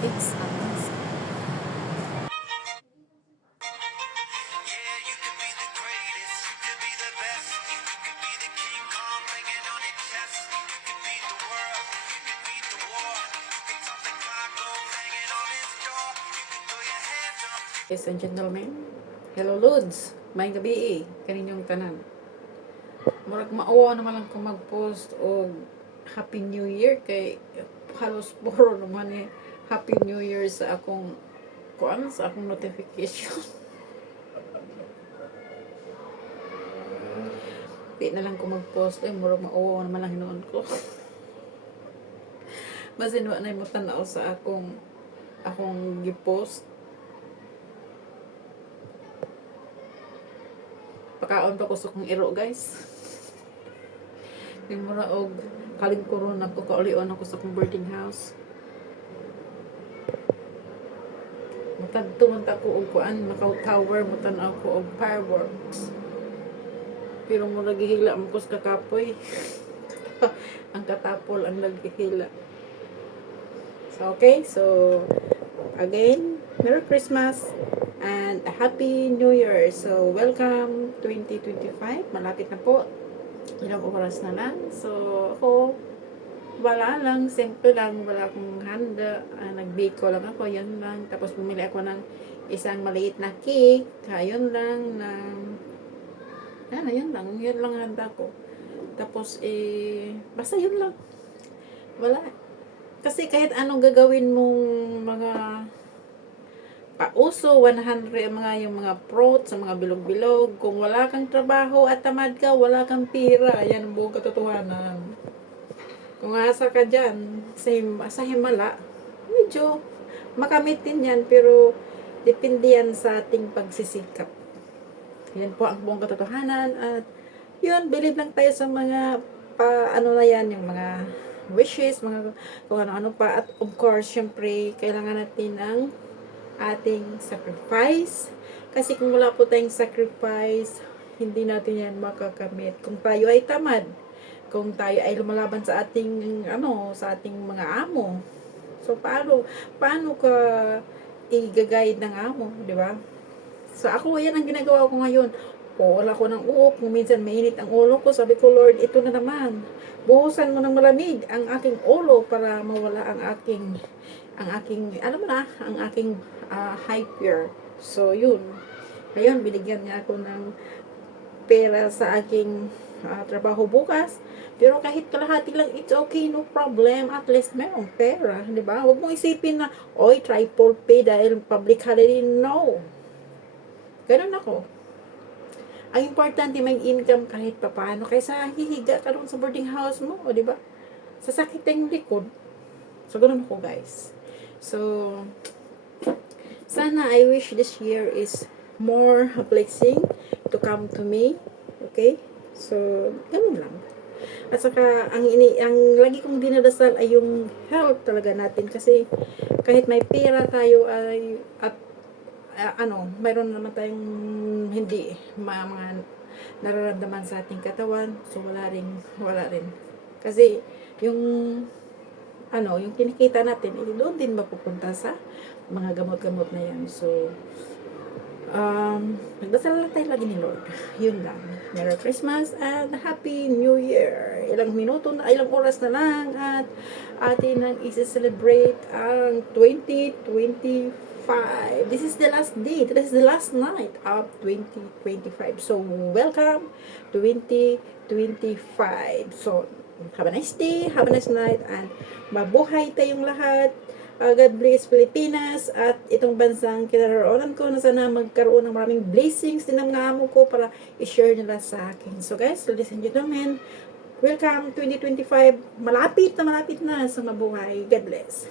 It's amazing. Ladies and gentlemen, hello Lods, may gabi kaninyong tanan. Murag maawa naman lang ko mag-post o Happy New Year kay halos puro naman Happy New Year sa akong sa akong notification. Di na lang ko mag-post murag maawa naman lang hinoon ko. Basin wa na mo tanaw sa akong gi-post. Pakaon pa ko sa kong iro guys. Mura og kaling corona ko kaulion ako sa kong boarding house. Matadto man ta ko og kuan Macau Tower mutan ako og fireworks. Pero mura gihila mo ko sa kakapoy. Ang katapol ang naghihila. So okay, so again, Merry Christmas and a Happy New Year. So welcome 2025. Malapit na po. Ilang oras na lang. So ako wala lang, simple lang, wala akong handa. Nag-bake ko lang ako, yun lang. Tapos bumili ako ng isang maliit na cake. Yun lang yun lang handa ko. Tapos basta yun lang. Wala. Kasi kahit anong gagawin mong mga pauso, 100 yung mga fruit sa mga bilog-bilog. Kung wala kang trabaho at tamad ka, wala kang pira. Yan ang buong katotohanan. Kung asa ka dyan, sa himala, medyo makamit din yan, pero depende yan sa ating pagsisikap. Yan po ang buong katotohanan. At yun, believe lang tayo sa mga ano na yan, yung mga wishes, mga kung ano-ano pa. At of course, syempre, kailangan natin ng ating sacrifice. Kasi kung wala po tayong sacrifice, hindi natin yan makakamit. Kung tayo ay tamad, kung tayo ay lumalaban sa ating sa ating mga amo. So paano ka i-guide ng amo, di ba? So ako yan ang ginagawa ko ngayon. Wala ko ng uok, kung minsan mainit ang ulo ko, sabi ko, Lord, ito na naman. Buhusan mo ng malamig ang aking ulo para mawala ang aking alam mo na, ang aking hyper. So yun. Ngayon, binigyan niya ako ng pera sa aking trabaho bukas. Pero kahit kalahati lang, it's okay, no problem. At least merong pera, di ba? Huwag mong isipin na, oy, triple pay dahil public holiday. No. Ganun ako. Ang importante, may income kahit papaano. Kaysa hihiga ka rin sa boarding house mo, o di ba? Sasakit yung likod. So, ganun ako, guys. So, sana I wish this year is more blessing to come to me. Okay? So, ganun lang. At saka, ang lagi kong dinadasal ay yung health talaga natin. Kasi, kahit may pera tayo ay, at mayroon naman tayong hindi, mga nararamdaman sa ating katawan. So, wala rin. Kasi, yung kinikita natin, doon din mapupunta sa mga gamot-gamot na yan. So, nagdasal lang tayo lagi ni Lord. Yun lang. Merry Christmas and Happy New Year. Ilang oras na lang at atin nang isi-celebrate ang 2025. This is the last day. This is the last night of 2025. So, welcome 2025. So, have a nice day, have a nice night, and mabuhay tayong lahat. God bless Pilipinas at itong bansang kinaroroonan ko na sana magkaroon ng maraming blessings din ng mga amo ko para i-share nila sa akin. So guys, ladies and gentlemen, welcome 2025. Malapit na sa mabuhay. God bless.